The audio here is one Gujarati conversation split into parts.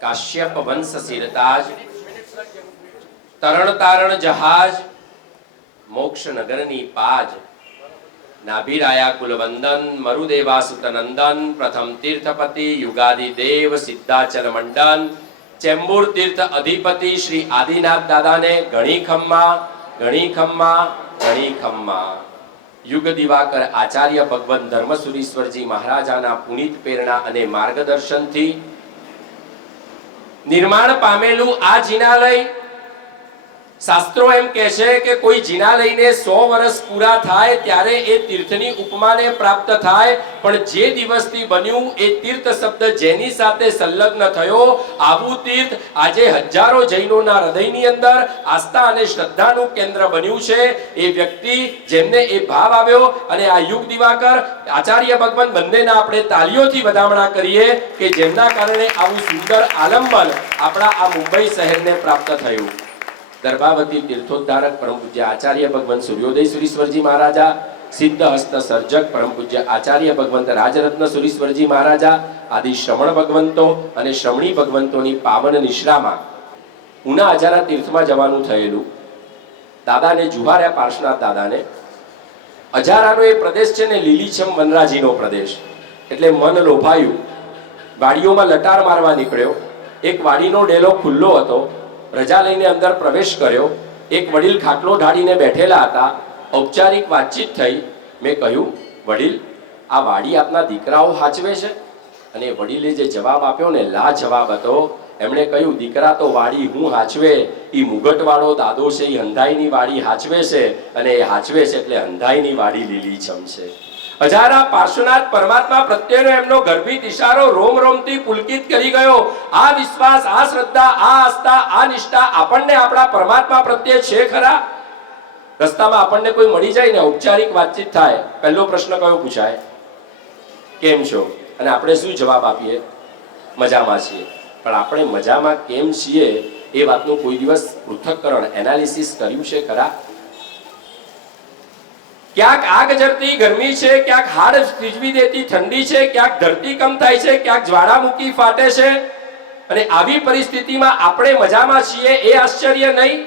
काश्यप वंश सिरताज, तरण तारण जहाज, मोक्ष नगरनी पाज, नाभिराया कुलवंदन, मरुदेवासुत नंदन, प्रथम तीर्थपति युगादि देव सिद्धाचल मंडन, चेंबूर तीर्थ अधिपति श्री आदिनाथ दादा ने घणी खम्मा घणी खम्मा घणी खम्मा। युग दिवाकर आचार्य भगवान धर्मसुरीश्वरजी महाराजाना पुनीत प्रेरणा अने मार्गदर्शन थी निर्माण पामेलू आ जिनालय शास्त्रों एम कहे कि कोई जिनालय ने 100 वर्ष पूरा थाय त्यारे ए तीर्थनी उपमाने प्राप्त थाय, पण जे दिवसथी बन्યું ए तीर्थ शब्द जेनी साथे संलग्न थयो आवુ तीर्थ આજે હજારો જૈનોના હૃદયની અંદર આસ્થા અને શ્રદ્ધાનું કેન્દ્ર બન્યું છે। એ વ્યક્તિ જેમને એ ભાવ આવ્યો અને આ યુગ દિવાકર આચાર્ય ભગવાન બંનેના આપણે તાળીઓથી વધામણા કરીએ કે જેમના કારણે આવું સુંદર આલંબન આપણા આ મુંબઈ શહેરને પ્રાપ્ત થયું। गर्भावती तीर्थोद्धारक परम पूज्य आचार्य भगवंत सूर्योदय सुरीश्वरजी महाराजा, सिद्ध हस्त सर्जक परम पूज्य आचार्य भगवंत राजरत्न सुरीश्वरजी महाराजा आदि श्रमण भगवंतो अने श्रमणी भगवंतोनी पावन निश्रामा उना अजारा तीर्थमां जवानुं थयेलुं। दादाने जुहार्या पार्श्वनाथ दादाने अजारानो ए प्रदेश छे ने લીલીછમ વનરાજીનો પ્રદેશ એટલે મન લોભાયું, વાડીઓમાં લટાર મારવા નીકળ્યો। એક વાડીનો ડેલો ખુલ્લો હતો, रजा लईने अंदर प्रवेश कर्यो। एक वडील खाटलो ढाळीने बैठेला हता। औपचारिक वातचीत थई। मैं कह्युं, वडील आ वाडी आपना दीकराओ हाचवे छे? अने वडीले जे जवाब आप्यो ने ला जवाब हतो। एमणे कह्युं, दीकरा तो वाडी हुं हाचवे, ई मुगटवाळो दादो छे ई हंधाईनी वाडी हाचवे छे अने ए हाचवे छे એટલે हंधाईनी वाडी લીલીછમ છે। अजारा पार्श्वनाथ परमात्मा प्रत्येनो एमनो गर्भित इशारो रोम रोमथी पुलकित करी गयो। आ विश्वास, आ श्रद्धा, आ आस्था, आ निष्ठा आपणने आपणा परमात्मा प्रत्ये छे खरा? रस्तामां आपणने कोई मळी जाय ने औपचारिक वातचीत थाय, पहेलो प्रश्न कयो पूछाय? केम छो? अने आपणे शुं जवाब आपीए? मजामां छीए। पण आपणे मजामां केम छीए ए वातनुं कोई दिवस पृथक्करण एनालिसिस कर्युं छे खरा? क्याक आग जरती गर्मी छे, क्याक हाड़ थीजवी देती ठंडी छे, क्याक धरती कम थाय छे, क्याक ज्वाळामुखी फाटे छे अने आवी परिस्थितिमां आपणे मजामां छीए ए आश्चर्य नहीं?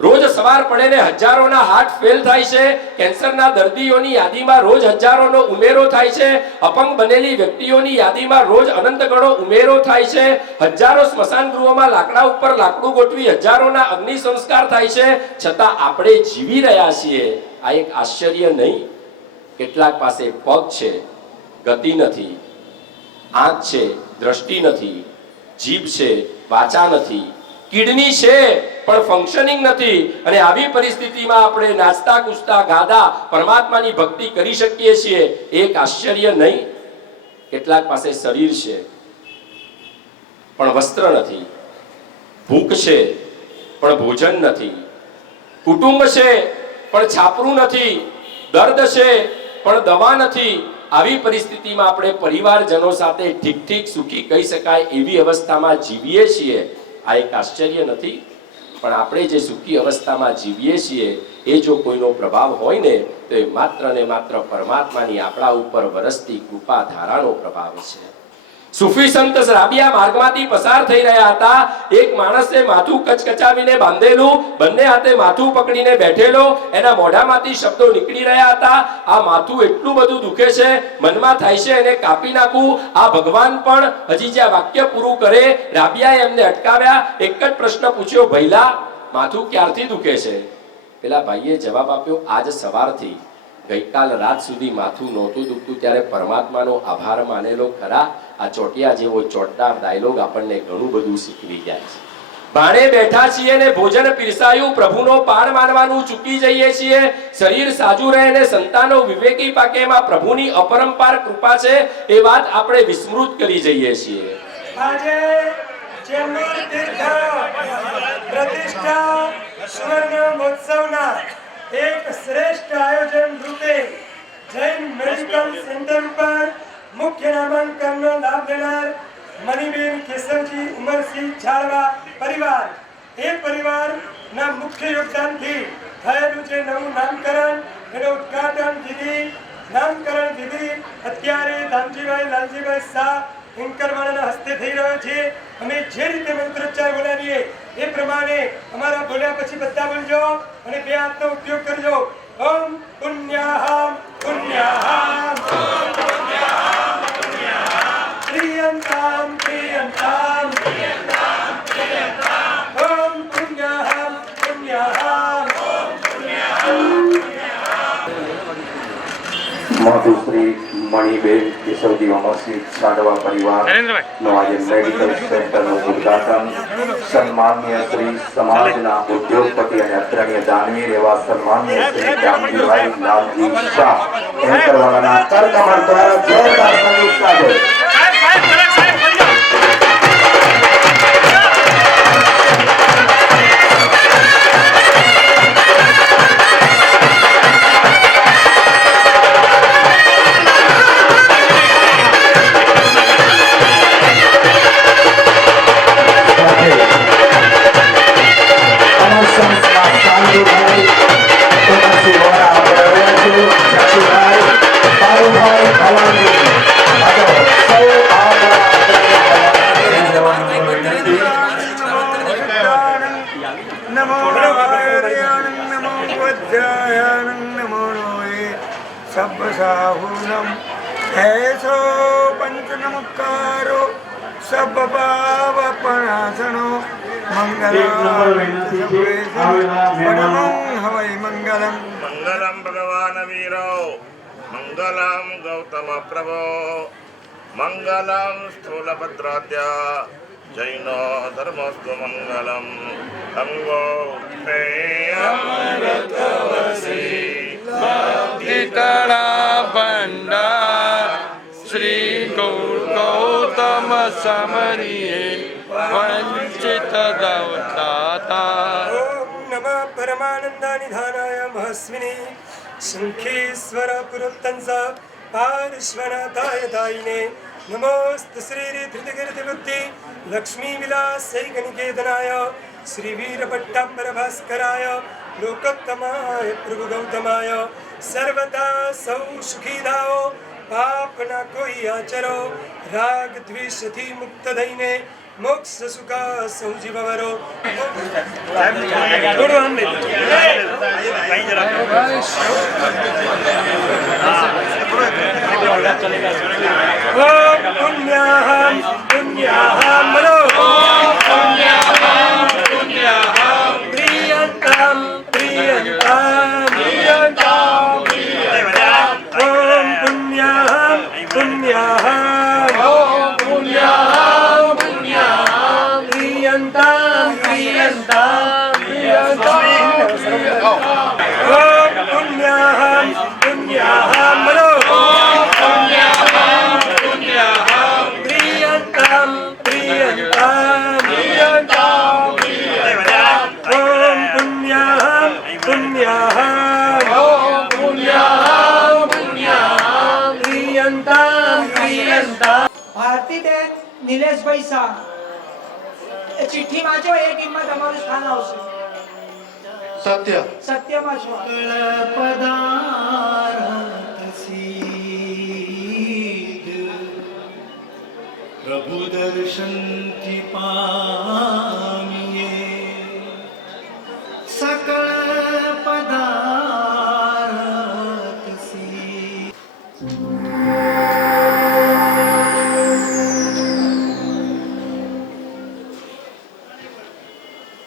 रोज सवार पड़े ने हजारोना हार्ट फेल थाय छे, केन्सरना दर्दीओनी यादीमां रोज हजारोनो उमेरो थाय छे, अपंग बनेली व्यक्तिओनी यादीमां रोज अनंत गणो उमेरो थाय छे, हजारो स्मशान गृहोमां लाकड़ा उपर लाकड़ू गोठवी हजारोना अग्नि संस्कार थाय छे, छतां आपणे जीवी रह्या छीए। आ एक आश्चर्य नहीं? કેટલાક પાસે પગ છે, ગતિ નથી, આંખ છે, દ્રષ્ટિ નથી, જીભ છે, વાચા નથી, કિડની છે પણ ફંક્શનિંગ નથી અને આવી પરિસ્થિતિમાં આપણે નાચતા કૂદતા ગાતા પરમાત્માની ભક્તિ કરી શકીએ છીએ। એક આશ્ચર્ય નહીં? કેટલાક પાસે શરીર છે પણ વસ્ત્ર નથી, ભૂખ છે પણ ભોજન નથી, કુટુંબ છે પણ છાપરું નથી, દર્દ છે પણ દવા નથી। આવી પરિસ્થિતિમાં આપણે પરિવારજનો સાથે ઠીક ઠીક સુખી કહી શકાય એવી અવસ્થામાં જીવીએ છીએ। આ એક આશ્ચર્ય નથી? પણ આપણે જે સુખી અવસ્થામાં જીવીએ છીએ એ જો કોઈનો પ્રભાવ હોય ને તો એ માત્ર ને માત્ર પરમાત્માની આપણા ઉપર વરસતી કૃપા ધારાનો પ્રભાવ છે। सूफी संत राबिया मार्गमांथी पसार थई रह्या हता। एक माणसे माथुं कचकचावीने बांधेलुं, बंने हाथे माथुं पकड़ीने बैठेलो, एना मोढामांथी शब्दो निकળી રહ્યા હતા। आ माथुं એટલું બધું દુખે છે, મનમાં થાય છે એને કાપી નાખું। આ ભગવાન પણ હજી જે વાક્ય પૂરું કરે, રાબિયાએ એમને અટકાવ્યા। એક જ પ્રશ્ન પૂછ્યો, ભઈલા માથું ક્યારથી દુખે છે? પેલા ભાઈએ જવાબ આપ્યો, આજ સવારથી। ગઈકાલ રાત સુધી માથું નહોતું દુખતું ત્યારે પરમાત્માનો આભાર માનેલો ખરા? આ ચોટિયા જેવો ચોટદાર ડાયલોગ આપણને ઘણું બધું શીખવી જાય છે। ભાણે બેઠા છીએ ને ભોજન પીરસાયું, પ્રભુનો પાણ માનવાનું ચૂકી જઈએ છીએ। શરીર સાજુ રહે ને સંતાનો વિવેકી પાકે એમાં પ્રભુની અપરંપાર કૃપા છે એ વાત આપણે વિસ્મૃત કરી જઈએ છીએ। આજે ચેમ્બૂર તીર્થ પ્રતિષ્ઠા સુવર્ણ મહોત્સવના एक श्रेष्ठ आयोजन रूपे जैन मेडिकल सेंटर पर मुख्य नामांकन लाभ लेनार मणिबेन केशवजी उमरसिंह झाड़वा परिवार ए परिवार ना मुख्य योगदान थी थयेलुं छे नवुं नामकरण एनो उद्घाटन विधि नामकरण विधि अत्यारे धामजीभाई लालजीभाई शाह કિંકરવાળાના હસ્તે થઈ રહ્યો છે. અમે જે રીતે મંત્રોચ્ચાર બોલાવીએ એ પ્રમાણે અમારા બોલ્યા પછી બધા બોલજો અને બે હાથનો ઉપયોગ કરજો. ઓમ પુણ્યાહમ પુણ્યાહમ પ્રિયંતામ પ્રિયંતામ ઓમ પુણ્યાહમ પુણ્યાહમ. માધુશ્રી મણિબેન કેશવજી અમરસિંહ સાંડવા પરિવારનો આજે મેડિકલ સેન્ટરનું ઉદ્ઘાટન સન્માનીય શ્રી સમાજના ઉદ્યોગપતિ અને અગ્રણીય દાનવીર એવા સન્માનીય શ્રી જામજીભાઈ લાલજી શાહ એન્કરવાળાના કરકમળ દ્વારા જોરદાર સંગીત સાથે સબ્બસાહુનમ એસો પંચનમકારો સબ પાવપણાસનો મંગલમ હવૈ મંગલમ. મંગલમ ભગવાન વીરો મંગલમ ગૌતમ પ્રભો મંગલમ સ્થૂલભદ્રાદ્ય જૈનો ધર્મસ્તુ મંગલમ અંગો ભંડાર શ્રી ગૌતમ સમરીએ વંચિત દવતાતા. ઓમ નમઃ પરમાનંદાનિધાનાય મહસ્મિની શંખેશ્વર પુરુત્તંસ પાર્શ્વનાથાય દાયિને નમોસ્તુ શ્રી ધૃતકીર્તિ બુદ્ધિ લક્ષ્મી વિલાસૈ ગણિકેતનાય શ્રી વીરભટ્ટાંબર ભાસ્કરાય લોકોત્તમાય પ્રભુ ગૌતમાય સર્વદા સૌ સુખી થાઓ પાપ ના કોઈ આચરો રાગ દ્વેષથી મુક્ત થઈને મોક્ષ સુખ સૌ જીવવરો. ઓમ પુણ્યાહમ પુણ્યાહમ બોલો. પ્રિયંતામ પ્રિયંતામ ઓમ પુણ્યાહમ પુણ્યાહમ પ્રિયંતામ પ્રિયંતામ ઓમ પુણ્યાહમ પુણ્યાહમ બોલો. પ્રિયંતામ પ્રિયંતામ ઓમ પુણ્યાહમ પુણ્યાહમ પ્રિયંતામ પ્રિયંતામ. ભારતીબેન નિલેશભાઈ શાહ, એ ચિઠ્ઠી વાંચો, એ ટીમમાં તમારું સ્થાન આવશે. સત્ય સત્યમાં છો. પ્રભુ દર્શન થી પામીએ સકળ પદાર્થ સી.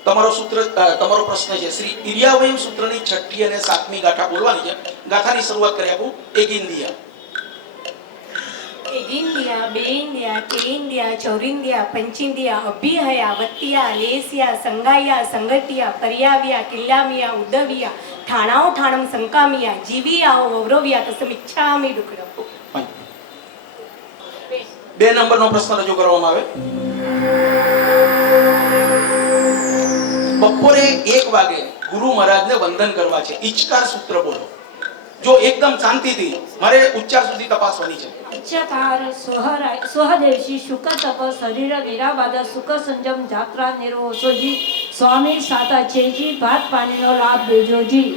તમારો પ્રશ્ન છે શ્રી ઇરિયાવયમ સૂત્રની 6ઠ્ઠી અને 7મી ગાથા બોલવાની છે. ગાથાની શરૂઆત કરી આપું. એગિંદિયા એગિંદિયા બેઇંદિયા તેઇંદિયા ચૌરિંદિયા પંચિંદિયા અભિહયા વત્તિયા લેસિયા સંગાયા સંગટિયા પર્યાવ્યા કિલ્લામિયા ઉદવિયા ઠાણાઓ ઠાણમ સંકામિયા જીવિયાઓ વૌરવ્યા કસમિચ્છામિ દુકડમ. 2 નંબરનો પ્રશ્ન રજૂ કરવામાં આવે. બપોરે 1 વાગે ગુરુ મહારાજને વંદન કરવા છે. ઈચકાર સૂત્ર બોલો. જો એકદમ શાંતિથી મારે ઉચ્ચાર સુધી તપાસવાની છે. ઇચ્છાકાર સ્વહદેશી શુક તપ શરીર વિરાબાદ સુખ સંજમ જાત્રા નિરોસોજી સ્વામી સાતા છેજી ભાત પાણીનો લાભ દેજોજી.